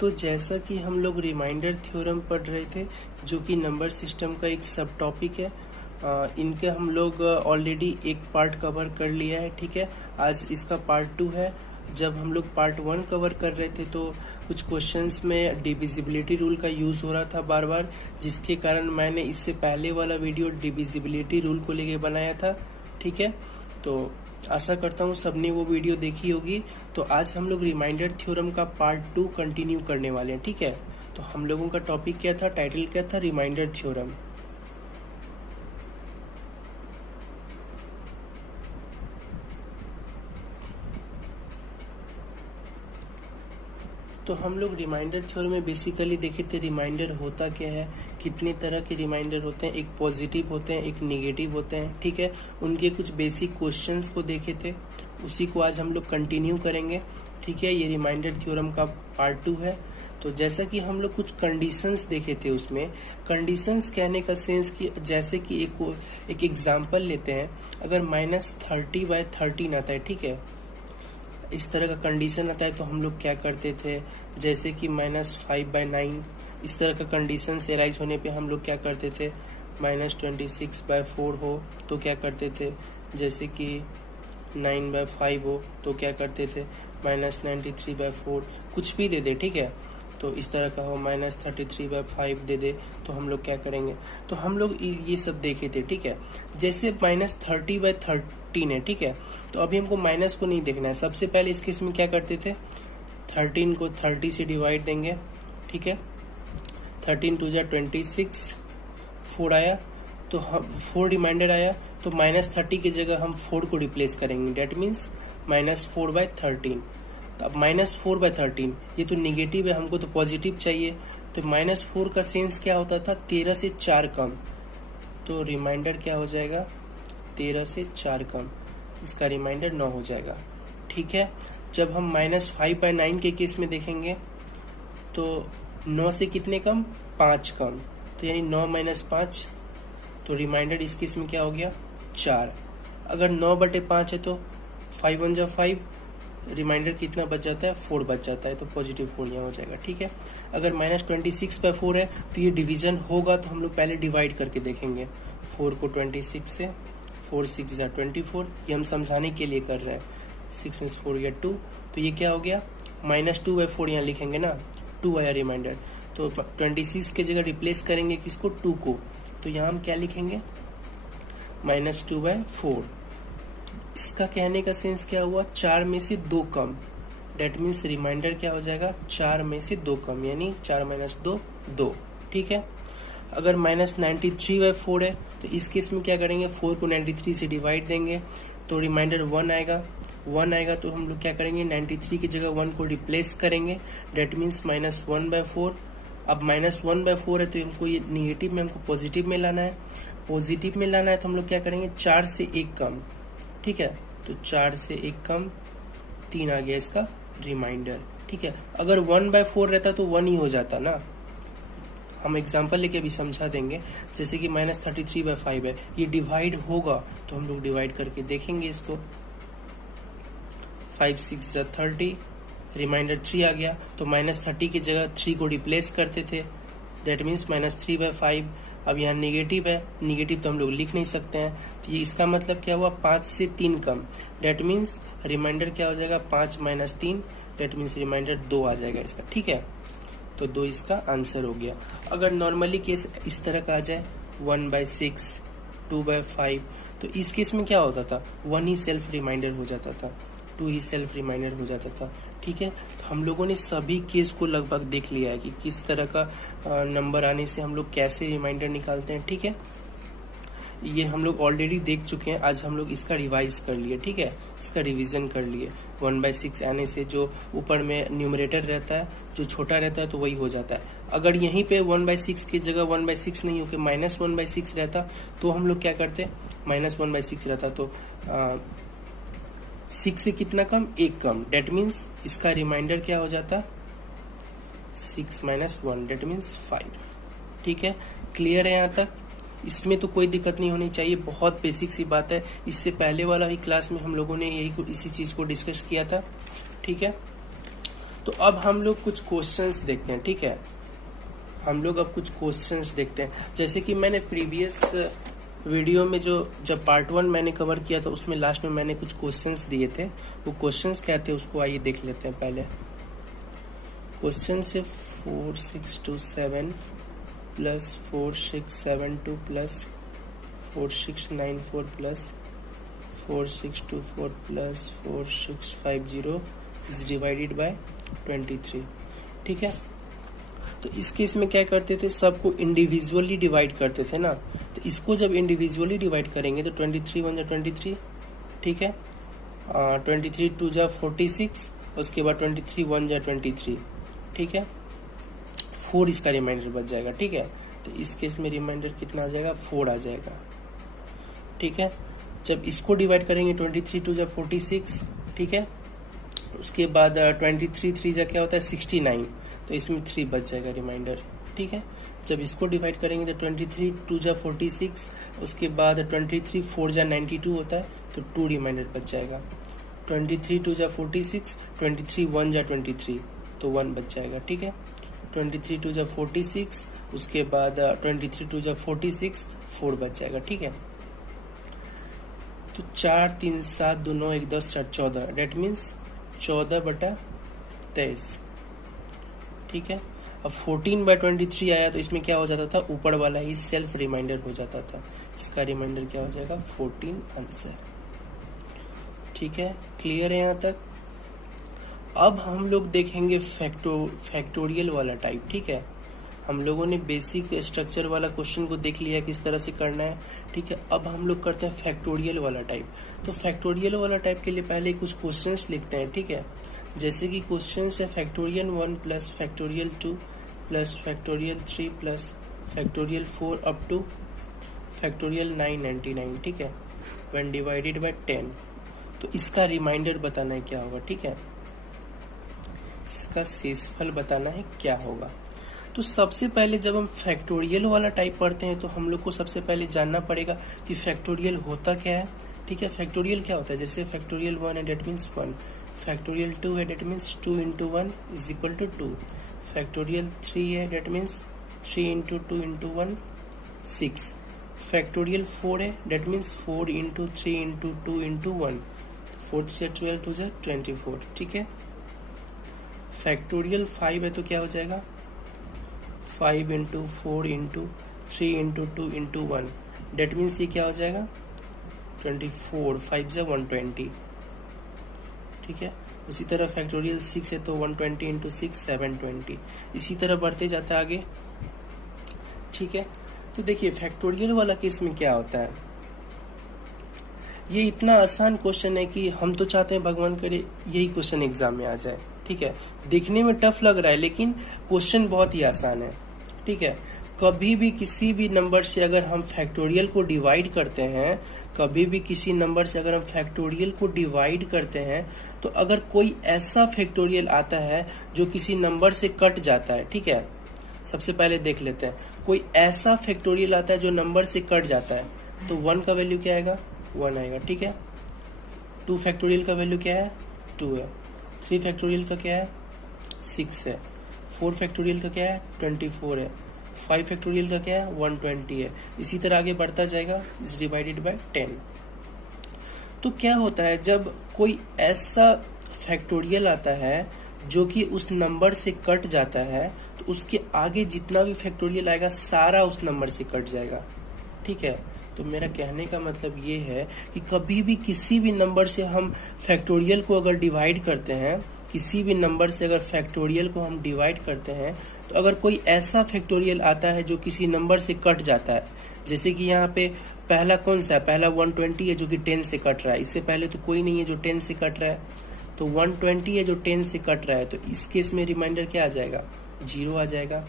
तो जैसा कि हम लोग रिमाइंडर थ्योरम पढ़ रहे थे, जो कि नंबर सिस्टम का एक सब टॉपिक है, इनके हम लोग ऑलरेडी एक पार्ट कवर कर लिया है। ठीक है, आज इसका पार्ट 2 है। जब हम लोग पार्ट 1 कवर कर रहे थे तो कुछ क्वेश्चंस में डिविजिबिलिटी रूल का यूज हो रहा था बार बार, जिसके कारण मैंने इससे पहले वाला वीडियो डिविजिबिलिटी रूल को लेके बनाया था। ठीक है, तो आशा करता हूँ सबने वो वीडियो देखी होगी। तो आज हम लोग रिमाइंडर थ्योरम का पार्ट 2 कंटिन्यू करने वाले हैं। ठीक है, तो हम लोगों का टॉपिक क्या था, टाइटल क्या था, रिमाइंडर थ्योरम। तो हम लोग रिमाइंडर थ्योरम में बेसिकली देखे थे रिमाइंडर होता क्या है, कितने तरह के रिमाइंडर होते हैं, एक पॉजिटिव होते हैं, एक नेगेटिव होते हैं। ठीक है, उनके कुछ बेसिक क्वेश्चंस को देखे थे, उसी को आज हम लोग कंटिन्यू करेंगे। ठीक है, ये रिमाइंडर थ्योरम का पार्ट 2 है। तो जैसा कि हम लोग कुछ कंडीशंस देखे थे, उसमें कंडीशंस कहने का सेंस कि जैसे कि एक एग्जाम्पल लेते हैं, अगर -30/13 आता है, ठीक है, इस तरह का कंडीशन आता है तो हम लोग क्या करते थे, जैसे कि -5/9 इस तरह का कंडीशन से राइज होने पे हम लोग क्या करते थे, -26/4 हो तो क्या करते थे, जैसे कि 9/5 हो तो क्या करते थे, -93/4 कुछ भी दे दे। ठीक है, तो इस तरह का हो, -33/5 दे दे तो हम लोग क्या करेंगे। तो हम लोग ये सब देखे थे। ठीक है, जैसे -30/13 है, ठीक है, तो अभी हमको माइनस को नहीं देखना है। सबसे पहले इस केस में क्या करते थे, 13 को 30 से डिवाइड देंगे। ठीक है, 13 2 जा 26, 4 आया तो 4 रिमाइंडर आया, तो -30 की जगह हम 4 को रिप्लेस करेंगे, डेट मीन्स -4/13। अब -4/13 ये तो निगेटिव है, हमको तो पॉजिटिव चाहिए। तो -4 का सेंस क्या होता था, 13 से 4 कम, तो रिमाइंडर क्या हो जाएगा, 13 से 4 कम, इसका रिमाइंडर 9 हो जाएगा। ठीक है, जब हम -5/9 के केस में देखेंगे तो 9 से कितने कम, 5 कम, तो यानी 9 - 5, तो रिमाइंडर इस केस में क्या हो गया, 4। अगर 9/5 है तो 5 1 जा 5, रिमाइंडर कितना बच जाता है, 4 बच जाता है, तो पॉजिटिव 4 यहाँ हो जाएगा। ठीक है, अगर -26/4 है तो ये डिवीजन होगा, तो हम लोग पहले डिवाइड करके देखेंगे। 4 को 26 से, 4 6 जा 24, ये हम समझाने के लिए कर रहे हैं। 6 में 4 या 2, तो ये क्या हो गया, -2/4 यहाँ लिखेंगे ना, 2 आया रिमाइंडर, तो 26 की जगह रिप्लेस करेंगे किसको, 2 को, तो यहाँ हम क्या लिखेंगे, -2/4। इसका कहने का सेंस क्या हुआ, 4 में से 2 कम, डेट मीन्स रिमाइंडर क्या हो जाएगा, 4 में से 2 कम, यानी 4 - 2 2। ठीक है, अगर -93/4 है तो इस केस में क्या करेंगे, 4 को 93 से डिवाइड देंगे तो रिमाइंडर 1 आएगा। 1 आएगा तो हम लोग क्या करेंगे, 93 की जगह 1 को रिप्लेस करेंगे, डेट मीन्स -1/4। अब -1/4 है तो हमको ये निगेटिव में हमको पॉजिटिव में लाना है, पॉजिटिव में लाना है तो हम लोग क्या करेंगे, 4 से 1 कम। ठीक है, तो 4 से 1 कम 3 आ गया इसका रिमाइंडर। ठीक है, अगर 1/4 रहता तो 1 ही हो जाता ना। हम एग्जांपल लेके अभी समझा देंगे, जैसे कि -33/5 है, ये डिवाइड होगा तो हम लोग डिवाइड करके देखेंगे इसको। 5 6 जा 30, रिमाइंडर 3 आ गया, तो -30 की जगह 3 को रिप्लेस करते थे, दैट मीन्स -3/5। अब यहाँ निगेटिव है, निगेटिव तो हम लोग लिख नहीं सकते हैं, तो ये इसका मतलब क्या हुआ, 5 से 3 कम, डेट मीन्स रिमाइंडर क्या हो जाएगा, 5 - 3, डेट मीन्स रिमाइंडर 2 आ जाएगा इसका। ठीक है, तो 2 इसका आंसर हो गया। अगर नॉर्मली केस इस तरह का आ जाए, 1/6, 2/5, तो इस केस में क्या होता था, 1 ही सेल्फ रिमाइंडर हो जाता था, 2 ही सेल्फ रिमाइंडर हो जाता था। ठीक है, तो हम लोगों ने सभी केस को लगभग देख लिया है कि किस तरह का नंबर आने से हम लोग कैसे रिमाइंडर निकालते हैं। ठीक है, ये हम लोग ऑलरेडी देख चुके हैं, आज हम लोग इसका रिवाइज कर लिए। ठीक है, इसका रिवीजन कर लिए। 1/6 आने से जो ऊपर में न्यूमरेटर रहता है, जो छोटा रहता है तो वही हो जाता है। अगर यहीं पे 1/6 की जगह 1/6 नहीं होकर -1/6 रहता तो हम लोग क्या करते, -1/6 रहता तो 6 से कितना कम, 1 कम, डेट मीन्स इसका रिमाइंडर क्या हो जाता, 6 - 1, डेट मीन्स 5। ठीक है, क्लियर है यहाँ तक, इसमें तो कोई दिक्कत नहीं होनी चाहिए, बहुत बेसिक सी बात है। इससे पहले वाला ही क्लास में हम लोगों ने इसी चीज को डिस्कस किया था। ठीक है, तो तो अब हम लोग कुछ क्वेश्चंस देखते हैं, ठीक है। हम लोग अब कुछ क्वेश्चंस देखते हैं, जैसे कि मैंने प्रीवियस वीडियो में जब पार्ट 1 मैंने कवर किया था उसमें लास्ट में मैंने कुछ क्वेश्चंस दिए थे। वो क्वेश्चंस क्या थे उसको आइए देख लेते हैं। पहले क्वेश्चन से 4627 plus 4672 plus 4694 plus 4624 plus 4650 is divided by 23, ठीक है। तो इस केस में क्या करते थे, सबको इंडिविजुअली डिवाइड करते थे ना। तो इसको जब इंडिविजुअली डिवाइड करेंगे तो 23 1 जा 23, ठीक है। 23 2 जा 46, उसके बाद 23 1 जा 23, ठीक है। 4 इसका रिमाइंडर बच जाएगा, ठीक है। तो इस केस में रिमाइंडर कितना आ जाएगा, 4 आ जाएगा, ठीक है। जब इसको डिवाइड करेंगे 23 2 जा 46, ठीक है। उसके बाद 23 3 जा क्या होता है 69, तो इसमें 3 बच जाएगा रिमाइंडर, ठीक है। जब इसको डिवाइड करेंगे तो 23 2 जा 46, उसके बाद 23 4 जा 92 होता है, तो 2 रिमाइंडर बच जाएगा। 23 2 जा 46, 23 1 जा 23, तो 1 बच जाएगा, ठीक है। 23 2 जा 46, उसके बाद 23 2 जा 46, 4 बच जाएगा, ठीक है। तो 4 3 7 2 9 1 10 4 14, डेट मीन्स 14/23, ठीक है। अब 14/23 आया तो इसमें क्या हो जाता था, ऊपर वाला ही सेल्फ रिमाइंडर हो जाता था। इसका रिमाइंडर क्या हो जाएगा, 14 आंसर, ठीक है। क्लियर है यहाँ तक। अब हम लोग देखेंगे फैक्टोरियल वाला टाइप, ठीक है। हम लोगों ने बेसिक स्ट्रक्चर वाला क्वेश्चन को देख लिया किस तरह से करना है, ठीक है। अब हम लोग करते हैं फैक्टोरियल वाला टाइप। तो फैक्टोरियल वाला टाइप के लिए पहले कुछ क्वेश्चंस लिखते हैं, ठीक है। जैसे कि क्वेश्चन है factorial 1 plus factorial 2 plus factorial 3 plus factorial 4 up two factorial 999, ठीक है, व्हेन डिवाइडेड बाय 10। तो इसका रिमाइंडर बताना है क्या होगा, ठीक है। इसका शेषफल बताना है क्या होगा। तो सबसे पहले जब हम फैक्टोरियल वाला टाइप पढ़ते हैं तो हम लोग को सबसे पहले जानना पड़ेगा कि फैक्टोरियल होता क्या है, ठीक है। फैक्टोरियल क्या होता है, जैसे फैक्टोरियल 1 है डेट मीन्स 1, फैक्टोरियल 2 है that means 2 into 1 is equal to 2, factorial 3 है that means 3 into 2 into 1 6, factorial 4 है that means 4 into 3 into 2 into 1, 4 से 12 2 से 24, ठीक है। फैक्टोरियल 5 है तो क्या हो जाएगा 5 into 4 into 3 into 2 into 1, that means ये क्या हो जाएगा 24, 5 से 120, ठीक है। उसी तरह फैक्टोरियल 6 है तो 120 इंटू 6 720, इसी तरह बढ़ते जाता है आगे, ठीक है। तो देखिए फैक्टोरियल वाला केस में क्या होता है, ये इतना आसान क्वेश्चन है कि हम तो चाहते हैं भगवान करे यही क्वेश्चन एग्जाम में आ जाए, ठीक है। देखने में टफ लग रहा है लेकिन क्वेश्चन बहुत ही आसान है, ठीक है। कभी भी किसी भी नंबर से अगर हम फैक्टोरियल को डिवाइड करते हैं, कभी भी किसी नंबर से अगर हम फैक्टोरियल को डिवाइड करते हैं तो अगर कोई ऐसा फैक्टोरियल आता है जो किसी नंबर से कट जाता है, ठीक है। सबसे पहले देख लेते हैं, कोई ऐसा फैक्टोरियल आता है जो नंबर से कट जाता है, तो 1 का वैल्यू क्या आएगा 1 आएगा, ठीक है। 2 फैक्टोरियल का वैल्यू क्या है 2 है, 3 फैक्टोरियल का क्या है 6 है, 4 फैक्टोरियल का क्या है 24 है, 5 फैक्टोरियल का क्या है 120 है। इसी तरह आगे बढ़ता जाएगा, इज डिवाइडेड बाय 10। तो क्या होता है जब कोई ऐसा फैक्टोरियल आता है जो कि उस नंबर से कट जाता है तो उसके आगे जितना भी फैक्टोरियल आएगा सारा उस नंबर से कट जाएगा, ठीक है। तो मेरा कहने का मतलब ये है कि कभी भी किसी भी नंबर से हम फैक्टोरियल को अगर डिवाइड करते हैं, किसी भी नंबर से अगर फैक्टोरियल को हम डिवाइड करते हैं तो अगर कोई ऐसा फैक्टोरियल आता है जो किसी नंबर से कट जाता है, जैसे कि यहाँ पे पहला कौन सा है, पहला 120 है जो कि 10 से कट रहा है, इससे पहले तो कोई नहीं है जो 10 से कट रहा है, तो 120 है जो 10 से कट रहा है, तो इस केस में रिमाइंडर क्या आ जाएगा 0 आ जाएगा,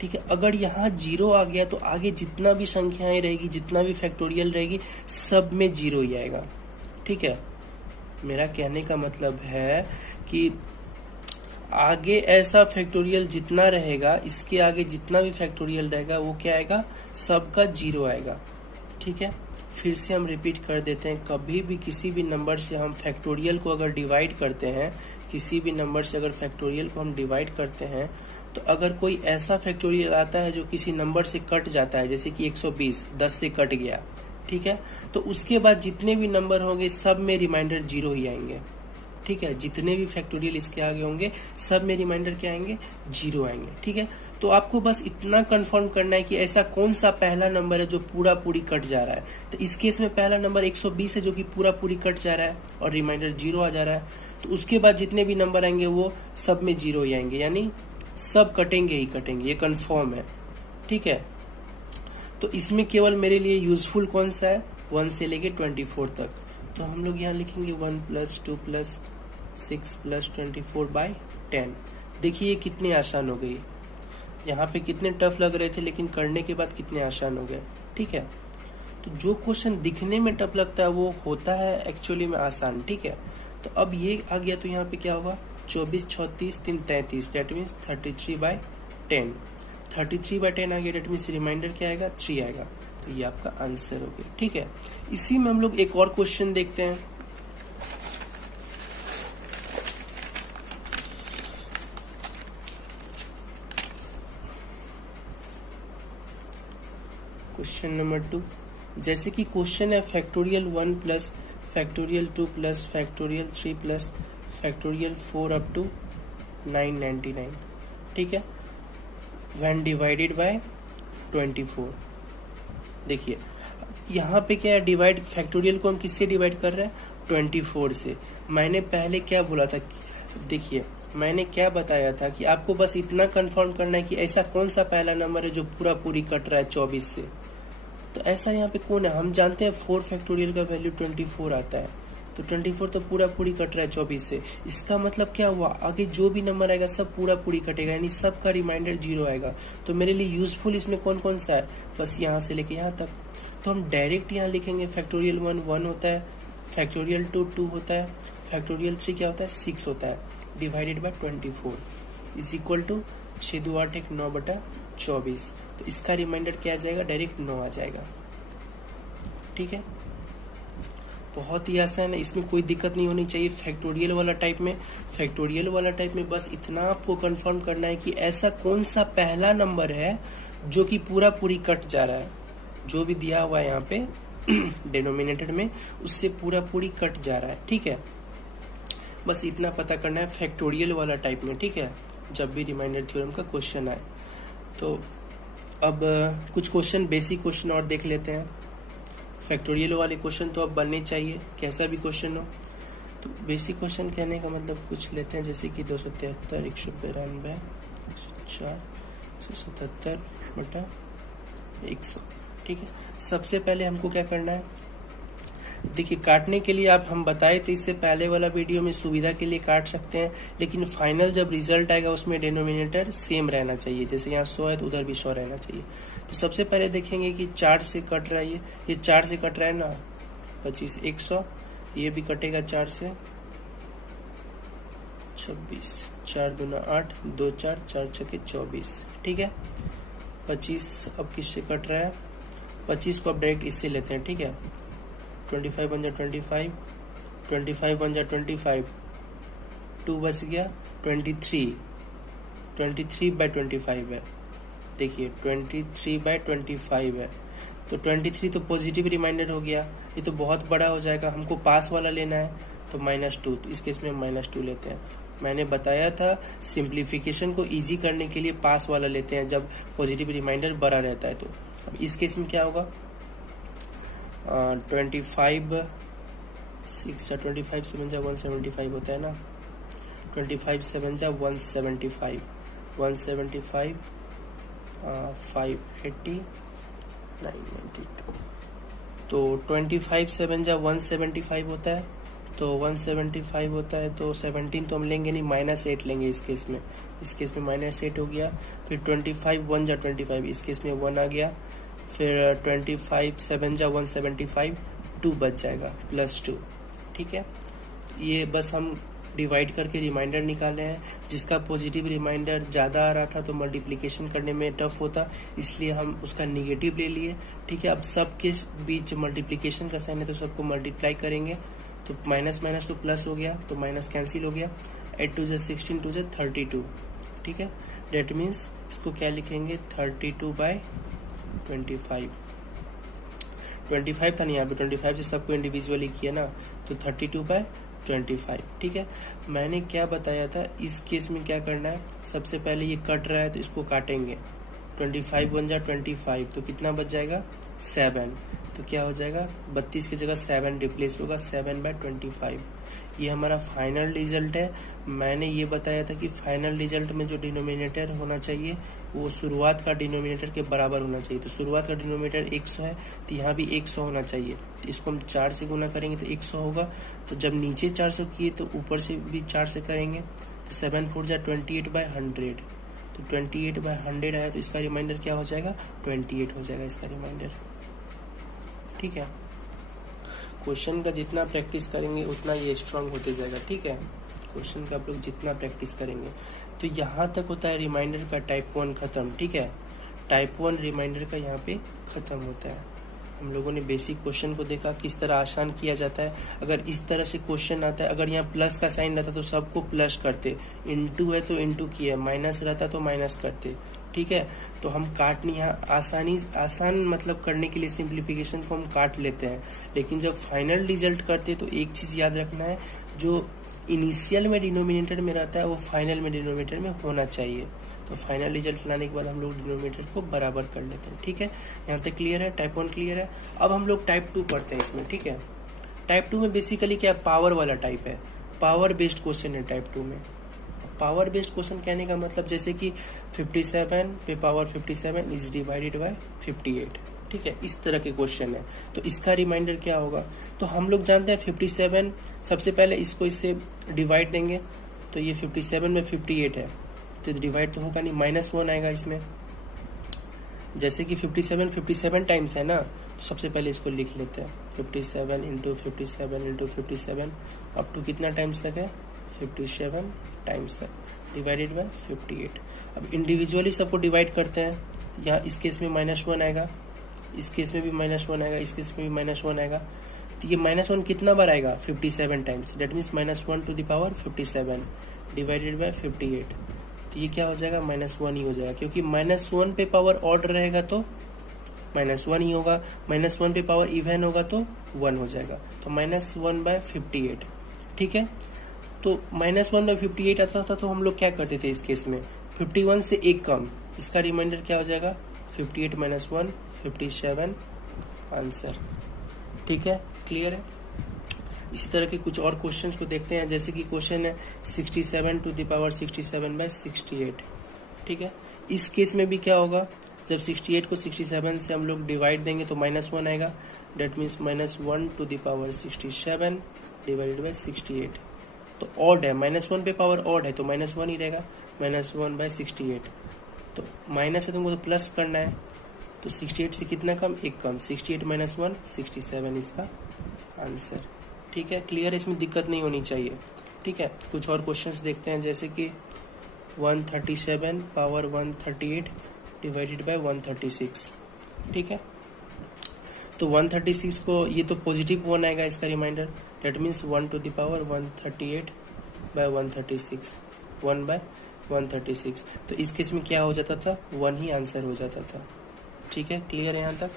ठीक है। अगर यहाँ 0 आ गया तो आगे जितना भी संख्याएं रहेगी, जितना भी फैक्टोरियल रहेगी, सब में 0 ही आएगा, ठीक है। मेरा कहने का मतलब है कि आगे ऐसा फैक्टोरियल जितना रहेगा, इसके आगे जितना भी फैक्टोरियल रहेगा वो क्या आएगा, सबका 0 आएगा, ठीक है। फिर से हम रिपीट कर देते हैं, कभी भी किसी भी नंबर से हम फैक्टोरियल को अगर डिवाइड करते हैं, किसी भी नंबर से अगर फैक्टोरियल को हम डिवाइड करते हैं तो अगर कोई ऐसा फैक्टोरियल आता है जो किसी नंबर से कट जाता है, जैसे कि 120 10 से कट गया, ठीक है, तो उसके बाद जितने भी नंबर होंगे सब में रिमाइंडर 0 ही आएंगे। ठीक है, जितने भी फैक्टोरियल इसके आगे होंगे सब में रिमाइंडर क्या आएंगे, 0 आएंगे। ठीक है, तो आपको बस इतना कंफर्म करना है कि ऐसा कौन सा पहला नंबर है जो पूरा पूरी कट जा रहा है। तो इस केस में पहला नंबर 120 है जो कि पूरा पूरी कट जा रहा है और रिमाइंडर 0 आ जा रहा है। तो उसके बाद जितने भी नंबर आएंगे वो सब में 0 ही आएंगे, यानी सब कटेंगे ही कटेंगे, ये कंफर्म है। ठीक है, तो इसमें केवल मेरे लिए यूजफुल कौन सा है, 1 से लेके 24 तक। तो हम लोग यहाँ लिखेंगे 1 + 2 + 6 + 24/10। देखिए कितनी आसान हो गई। यहाँ पे कितने टफ लग रहे थे लेकिन करने के बाद कितने आसान हो गए। ठीक है, तो जो क्वेश्चन दिखने में टफ लगता है वो होता है एक्चुअली में आसान। ठीक है, तो अब ये आ गया, तो यहाँ पे क्या होगा, 24 36 3 33, डेट मीन्स 33/10। 33/10 आ गया, डेट मीन्स रिमाइंडर क्या आएगा, 3 आएगा। तो ये आपका आंसर हो गया। ठीक है, इसी में हम लोग एक और क्वेश्चन देखते हैं। क्वेश्चन नंबर 2, जैसे कि क्वेश्चन है factorial 1 + factorial 2 + factorial 3 + factorial 4 up to 999। ठीक है, व्हेन डिवाइडेड बाय 24। देखिए यहाँ पे क्या है, डिवाइड फैक्टोरियल को हम किससे डिवाइड कर रहे हैं, 24 से। मैंने पहले क्या बोला था, देखिए मैंने क्या बताया था कि आपको बस इतना कंफर्म करना है कि ऐसा कौन सा पहला नंबर है जो पूरा पूरी कट रहा है 24 से। तो ऐसा यहाँ पे कौन है, हम जानते हैं 4 फैक्टोरियल का वैल्यू 24 आता है, तो 24 तो पूरा पूरी कट रहा है 24 से। इसका मतलब क्या हुआ, आगे जो भी नंबर आएगा सब पूरा पूरी कटेगा, यानी सबका रिमाइंडर 0 आएगा। तो मेरे लिए यूजफुल इसमें कौन कौन सा है, बस यहाँ से लेके यहाँ तक। तो हम डायरेक्ट यहाँ लिखेंगे फैक्टोरियल 1 1 होता है, फैक्टोरियल 2 2 होता है, फैक्टोरियल 3 क्या होता है, 6 होता है, divided by 24 is equal to 6 2 8 1 9/24। तो इसका रिमाइंडर क्या आ जाएगा, डायरेक्ट 9 आ जाएगा। ठीक है, बहुत ही आसान है, इसमें कोई दिक्कत नहीं होनी चाहिए। फैक्टोरियल वाला टाइप में बस इतना आपको कंफर्म करना है कि ऐसा कौन सा पहला नंबर है जो कि पूरा पूरी कट जा रहा है, जो भी दिया हुआ है यहाँ पे डिनोमिनेटर में उससे पूरा पूरी कट जा रहा है। ठीक है, बस इतना पता करना है फैक्टोरियल वाला टाइप में। ठीक है, जब भी रिमाइंडर थ्योरम का क्वेश्चन आए। तो अब कुछ क्वेश्चन, बेसिक क्वेश्चन और देख लेते हैं। फैक्टोरियल वाले क्वेश्चन तो अब बनने चाहिए, कैसा भी क्वेश्चन हो। तो बेसिक क्वेश्चन कहने का मतलब कुछ लेते हैं, जैसे कि 273 192 104 177/100। ठीक है, सबसे पहले हमको क्या करना है, देखिए काटने के लिए आप हम बताए थे इससे पहले वाला वीडियो में, सुविधा के लिए काट सकते हैं, लेकिन फाइनल जब रिजल्ट आएगा उसमें डिनोमिनेटर सेम रहना चाहिए। जैसे यहाँ 100 है तो उधर भी 100 रहना चाहिए। तो सबसे पहले देखेंगे कि 4 से कट रहा है, ये 4 से कट रहा है ना, 25 100, ये भी कटेगा 4 से, 26 4 दूना 8 2 4 4 छके 24। ठीक है, 25 अब किससे कट रहा है, 25 को अब डायरेक्ट इससे लेते हैं। ठीक है, 25 बन जा 25, 25 बन जा 25, 2 बच गया 23, 23/25 है। देखिए 23/25 है, तो 23 तो पॉजिटिव रिमाइंडर हो गया, ये तो बहुत बड़ा हो जाएगा, हमको पास वाला लेना है तो -2, तो इस केस में हम -2 लेते हैं। मैंने बताया था सिंप्लीफिकेशन को इजी करने के लिए पास वाला लेते हैं जब पॉजिटिव रिमाइंडर बड़ा रहता है। तो अब इस केस में क्या होगा, 25 6 25 7 जा 175 होता है ना, 25 7 जा 175 175 580 992। तो 25 7 जा 175 होता है, तो 175 होता है, तो 17 तो हम लेंगे नहीं, -8 लेंगे इस केस में। इस केस में -8 हो गया। फिर 25 1 जा 25, इस केस में 1 आ गया। फिर 25 7 जा 175, 2 बच जाएगा +2। ठीक है, ये बस हम डिवाइड करके रिमाइंडर निकाले हैं। जिसका पॉजिटिव रिमाइंडर ज़्यादा आ रहा था तो मल्टीप्लिकेशन करने में टफ होता, इसलिए हम उसका निगेटिव ले लिए। ठीक है, अब सब के बीच मल्टीप्लिकेशन का साइन है तो सबको मल्टीप्लाई करेंगे, तो माइनस माइनस तो प्लस हो गया, तो माइनस कैंसिल हो गया। 8 टू ज़ा 16, टू ज़ा 32, ठीक है। डेट मीन्स इसको क्या लिखेंगे 32/25। 25 था नहीं, यहाँ पे 25 से सबको इंडिविजुअली किया ना, तो 32/25, ठीक है। मैंने क्या बताया था, इस केस में क्या करना है, सबसे पहले ये कट रहा है तो इसको काटेंगे, 25 बन जा 25, तो कितना बच जाएगा 7, तो क्या हो जाएगा 32 की जगह 7 रिप्लेस होगा, 7/25। ये हमारा फाइनल रिजल्ट है। मैंने ये बताया था कि फाइनल रिजल्ट में जो डिनोमिनेटर होना चाहिए वो शुरुआत का डिनोमिनेटर के बराबर होना चाहिए। तो शुरुआत का डिनोमिनेटर 100 है, तो यहाँ भी 100 होना चाहिए। तो इसको हम 4 से गुना करेंगे तो 100 होगा। तो जब नीचे 400 किए तो ऊपर से भी 4 से करेंगे, तो 7 4 जा 28/100, तो 28/100 आया, तो इसका रिमाइंडर क्या हो जाएगा 28 हो जाएगा इसका रिमाइंडर, ठीक है। क्वेश्चन का जितना प्रैक्टिस करेंगे उतना ये स्ट्रांग होते जाएगा, ठीक है। क्वेश्चन का आप लोग जितना प्रैक्टिस करेंगे, तो यहाँ तक होता है रिमाइंडर का टाइप 1 खत्म, ठीक है। टाइप 1 रिमाइंडर का यहाँ पे खत्म होता है। हम लोगों ने बेसिक क्वेश्चन को देखा किस तरह आसान किया जाता है। अगर इस तरह से क्वेश्चन आता है, अगर यहाँ प्लस का साइन रहता तो सबको प्लस करते, इंटू है तो इंटू किया, माइनस रहता तो माइनस करते, ठीक है। तो हम काटने यहाँ आसान मतलब करने के लिए सिंप्लीफिकेशन को हम काट लेते हैं, लेकिन जब फाइनल रिजल्ट करते हैं तो एक चीज याद रखना है, जो इनिशियल में डिनोमिनेटर में रहता है वो फाइनल में डिनोमिनेटर में होना चाहिए। तो फाइनल रिजल्ट लाने के बाद हम लोग डिनोमिनेटर को बराबर कर लेते हैं, ठीक है। यहाँ तक क्लियर है, टाइप 1 क्लियर है। अब हम लोग टाइप 2 पढ़ते हैं इसमें, ठीक है। टाइप 2 में बेसिकली क्या पावर वाला टाइप है, पावर बेस्ड क्वेश्चन है टाइप 2 में। पावर बेस्ड क्वेश्चन कहने का मतलब जैसे कि 57 पे पावर 57 इज डिवाइडेड बाय 58, ठीक है, इस तरह के क्वेश्चन है। तो इसका रिमाइंडर क्या होगा, तो हम लोग जानते हैं 57, सबसे पहले इसको इससे डिवाइड देंगे, तो ये 57 में 58 है, तो डिवाइड तो होगा नहीं, -1 आएगा इसमें। जैसे कि 57 टाइम्स है ना, तो सबसे पहले इसको लिख लेते हैं 57 इंटू 57 इंटू 57 अप टू कितना टाइम्स तक है 57 टाइम्स तक, डिवाइडेड बाय 58। अब इंडिविजुअली सबको डिवाइड करते हैं, यहाँ इस केस में -1 आएगा, इस केस में भी -1 आएगा, इस केस में भी -1 आएगा। तो ये -1 कितना बार आएगा 57 times, that means -1 to the power 57 divided by 58। तो ये क्या हो जाएगा -1 ही हो जाएगा, क्योंकि -1 पे पावर ऑड रहेगा तो -1 ही होगा, -1 पे पावर इवन होगा तो 1 हो जाएगा। तो -1/58, ठीक है। तो -1/58 आता था तो हम लोग क्या करते थे इस केस में, 51 से एक कम, इसका रिमाइंडर क्या हो जाएगा 58 - 1 57 आंसर, ठीक है, क्लियर है। इसी तरह के कुछ और क्वेश्चंस को देखते हैं, जैसे कि क्वेश्चन है 67 टू द पावर 67/68, ठीक है। इस केस में भी क्या होगा, जब 68 को 67 से हम लोग डिवाइड देंगे तो -1 आएगा, that means -1 to the power 67 divided by 68। तो ऑड है, -1 पे पावर ऑड है तो -1 ही रहेगा, -1/68। तो माइनस है तुमको तो प्लस करना है, तो 68 से कितना कम, एक कम, 68 - 1 67 इसका आंसर, ठीक है, क्लियर है, इसमें दिक्कत नहीं होनी चाहिए, ठीक है। कुछ और क्वेश्चंस देखते हैं, जैसे कि 137 पावर 138 डिवाइडेड बाय 136, ठीक है। तो 136 को, ये तो पॉजिटिव 1 आएगा इसका remainder, that means 1 to the power 138/136, 1/136। तो इस केस में क्या हो जाता था, 1 ही आंसर हो जाता था, ठीक है, क्लियर है यहाँ तक।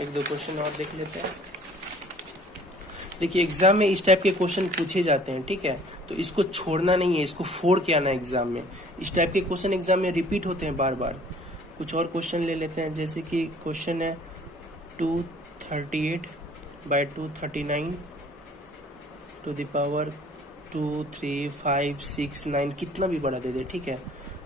एक दो क्वेश्चन और देख लेते हैं। देखिए एग्जाम में इस टाइप के क्वेश्चन पूछे जाते हैं, ठीक है, तो इसको छोड़ना नहीं है, इसको फोड़ के आना है एग्जाम में। इस टाइप के क्वेश्चन एग्जाम में रिपीट होते हैं बार बार। कुछ और क्वेश्चन ले लेते हैं, जैसे कि क्वेश्चन है 238/239 टू द पावर 2 3 5 6 9, कितना भी बड़ा दे दे, ठीक है।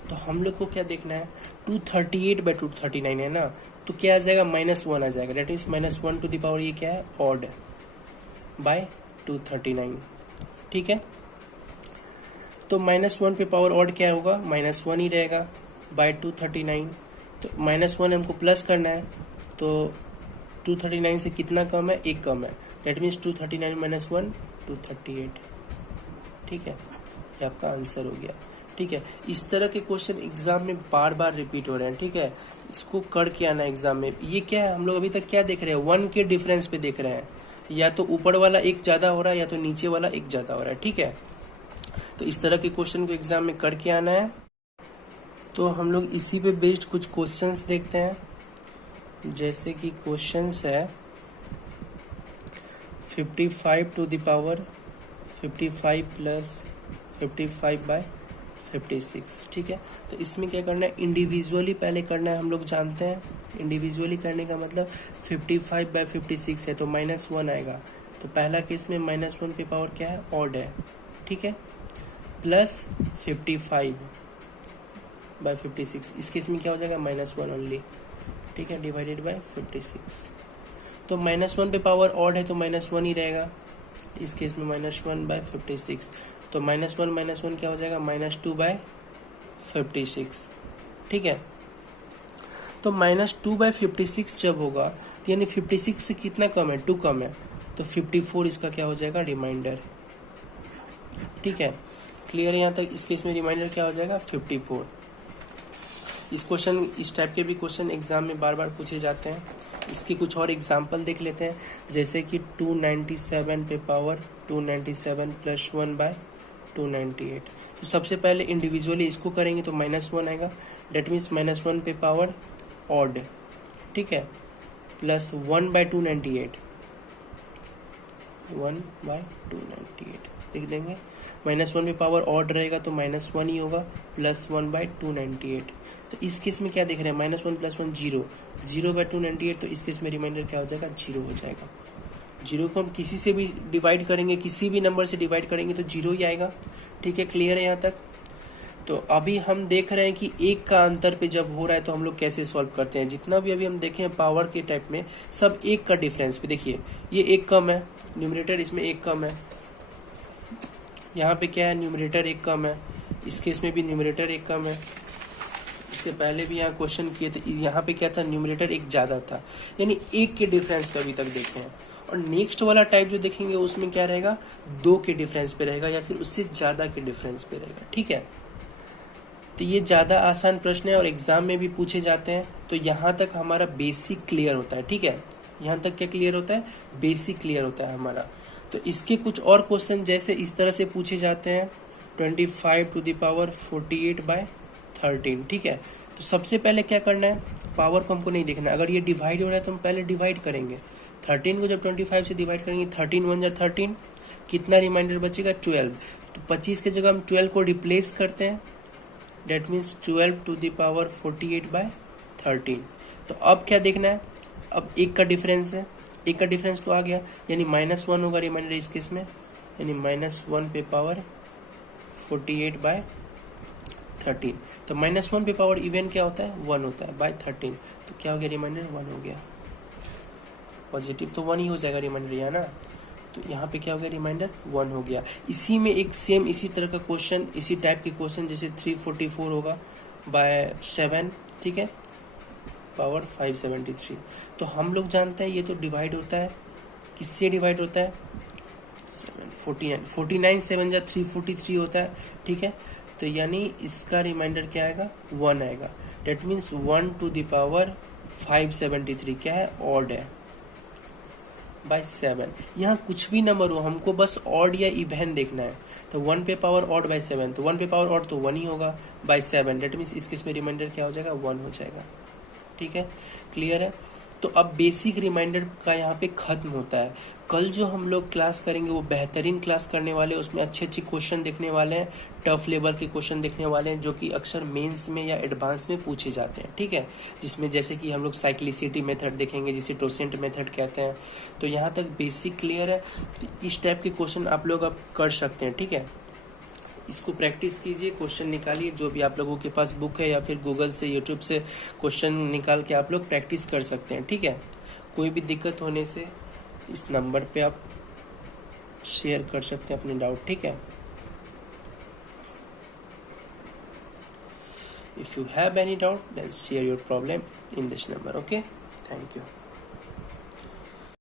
तो हम लोग को क्या देखना है, 238/239 है ना, तो क्या आ जाएगा -1 आ जाएगा, that means -1 to the power, ये क्या है ऑड बाय 239, ठीक है। तो -1 पे पावर ऑड क्या होगा, -1 ही रहेगा बाय 239। तो -1 हमको प्लस करना है, तो 239 से कितना कम है, एक कम है, डेट मीन्स 239 - 1 238, ठीक है, ये आपका आंसर हो गया, ठीक है। इस तरह के क्वेश्चन एग्जाम में बार बार रिपीट हो रहे हैं, ठीक है, इसको करके आना एग्जाम में। ये क्या है, हम लोग अभी तक क्या देख रहे हैं, 1 के डिफरेंस पे देख रहे हैं, या तो ऊपर वाला एक ज्यादा हो रहा है या तो नीचे वाला एक ज्यादा हो रहा है, ठीक है। तो इस तरह के क्वेश्चन को एग्जाम में करके आना है। तो हम लोग इसी पे बेस्ड कुछ क्वेश्चंस देखते हैं। जैसे कि क्वेश्चंस है 55 टू द पावर 55 प्लस 55/56, ठीक है। तो इसमें क्या करना है, इंडिविजुअली पहले करना है, हम लोग जानते हैं। इंडिविजुअली करने का मतलब 55/56 है तो -1 आएगा। तो पहला केस में -1 पे पावर क्या है, ऑड है, ठीक है, प्लस 55/56, इस केस में क्या हो जाएगा, -1 ओनली, ठीक है, डिवाइडेड बाय 56। तो -1 पे पावर ऑड है तो -1 ही रहेगा, इस केस में -1/56। तो -1 क्या हो जाएगा, -2/56, ठीक है। तो -2/56 जब होगा तो यानी 56 से कितना कम है, 2 कम है, तो 54 इसका क्या हो जाएगा, रिमाइंडर, ठीक है। क्लियर है यहाँ तक। इस केस में रिमाइंडर क्या हो जाएगा, 54। इस टाइप के भी क्वेश्चन एग्जाम में बार बार पूछे जाते हैं। इसके कुछ और एग्जाम्पल देख लेते हैं। जैसे कि 297 पे पावर 297 प्लस 1/298। तो सबसे पहले इंडिविजुअली इसको करेंगे तो -1 आएगा, डेट मीन्स -1 पे पावर ऑड, ठीक है, प्लस 1/298, 1/298 लिख देंगे। -1 पे पावर ऑड रहेगा तो -1 ही होगा, प्लस 1/298। तो इस केस में क्या देख रहे हैं, -1 + 1 0, 0/298। तो इस केस में रिमाइंडर क्या हो जाएगा, 0 हो जाएगा। 0 को हम किसी से भी डिवाइड करेंगे, किसी भी नंबर से डिवाइड करेंगे तो 0 ही आएगा, ठीक है। क्लियर है यहाँ तक। तो अभी हम देख रहे हैं कि एक का अंतर पे जब हो रहा है तो हम लोग कैसे सॉल्व करते हैं। जितना भी अभी हम देखें पावर के टाइप में सब एक का डिफरेंस पे, देखिए ये एक कम है, न्यूमरेटर इसमें एक कम है, यहाँ पे क्या है, न्यूमरेटर एक कम है, इस केस में भी न्यूमरेटर एक कम है। इससे पहले भी यहाँ क्वेश्चन किए थे, यहाँ पे क्या था, न्यूमरेटर एक ज्यादा था, यानी एक के डिफरेंस पे अभी तक देखे हैं। और नेक्स्ट वाला टाइप जो देखेंगे उसमें क्या रहेगा, 2 के डिफरेंस पे रहेगा या फिर उससे ज्यादा के डिफरेंस पे रहेगा, ठीक है। तो ये ज्यादा आसान प्रश्न है और एग्जाम में भी पूछे जाते हैं। तो यहाँ तक हमारा बेसिक क्लियर होता है, ठीक है। यहाँ तक क्या क्लियर होता है, बेसिक क्लियर होता है हमारा। तो इसके कुछ और क्वेश्चन जैसे इस तरह से पूछे जाते हैं, 25 टू द पावर 48/13, ठीक है। तो सबसे पहले क्या करना है, पावर को हमको नहीं देखना। अगर ये डिवाइड हो रहा है तो हम पहले डिवाइड करेंगे। 13 को जब 25 से डिवाइड करेंगे, 13 1 जा 13, कितना रिमाइंडर बचेगा, 12। तो 25 की जगह हम 12 को रिप्लेस करते हैं, that means 12 to the power 48/13। तो अब क्या देखना है, अब एक का डिफरेंस है, एक का डिफरेंस तो आ गया, यानी -1 होगा रिमाइंडर इस केस में, यानी -1 पे पावर 48/13। तो -1 पे पावर इवन क्या होता है, 1 होता है, बाय 13। तो क्या हो गया, रिमाइंडर 1 हो गया। पॉजिटिव तो 1 ही हो जाएगा रिमाइंडर यहाँ ना। तो यहाँ पे क्या हो गया, रिमाइंडर 1 हो गया। इसी में एक सेम इसी तरह का क्वेश्चन, इसी टाइप के क्वेश्चन जैसे 344 होगा बाय 7, ठीक है, पावर 573। तो हम लोग जानते हैं ये तो डिवाइड होता है, किससे डिवाइड होता है, 49 7 जा 343 होता है, ठीक है। तो यानी इसका रिमाइंडर क्या आएगा, 1 आएगा। That means 1 to the power 573 क्या है, ऑड है, बाय 7। यहाँ कुछ भी नंबर हो, हमको बस ऑड या इवन देखना है। तो 1 पे पावर ऑड बाय 7, तो 1 पे पावर ऑड तो 1 ही होगा, बाय 7। डेट मीन्स इस केस में रिमाइंडर क्या हो जाएगा, 1 हो जाएगा, ठीक है। क्लियर है। तो अब बेसिक रिमाइंडर का यहाँ पे खत्म होता है। कल जो हम लोग क्लास करेंगे वो बेहतरीन क्लास करने वाले हैं, उसमें अच्छे अच्छे क्वेश्चन देखने वाले हैं, टफ लेवल के क्वेश्चन देखने वाले हैं जो कि अक्सर मेंस में या एडवांस में पूछे जाते हैं, ठीक है। जिसमें जैसे कि हम लोग साइक्लिसिटी मेथड देखेंगे जिसे टोसेंट मेथड कहते हैं। तो यहाँ तक बेसिक क्लियर है। तो इस टाइप के क्वेश्चन आप लोग अब कर सकते हैं, ठीक है। इसको प्रैक्टिस कीजिए, क्वेश्चन निकालिए, जो भी आप लोगों के पास बुक है या फिर गूगल से यूट्यूब से क्वेश्चन निकाल के आप लोग प्रैक्टिस कर सकते हैं, ठीक है। कोई भी दिक्कत होने से इस नंबर पे आप शेयर कर सकते हैं अपने डाउट, ठीक है। If you have any doubt then share your problem in this number, okay. Thank you.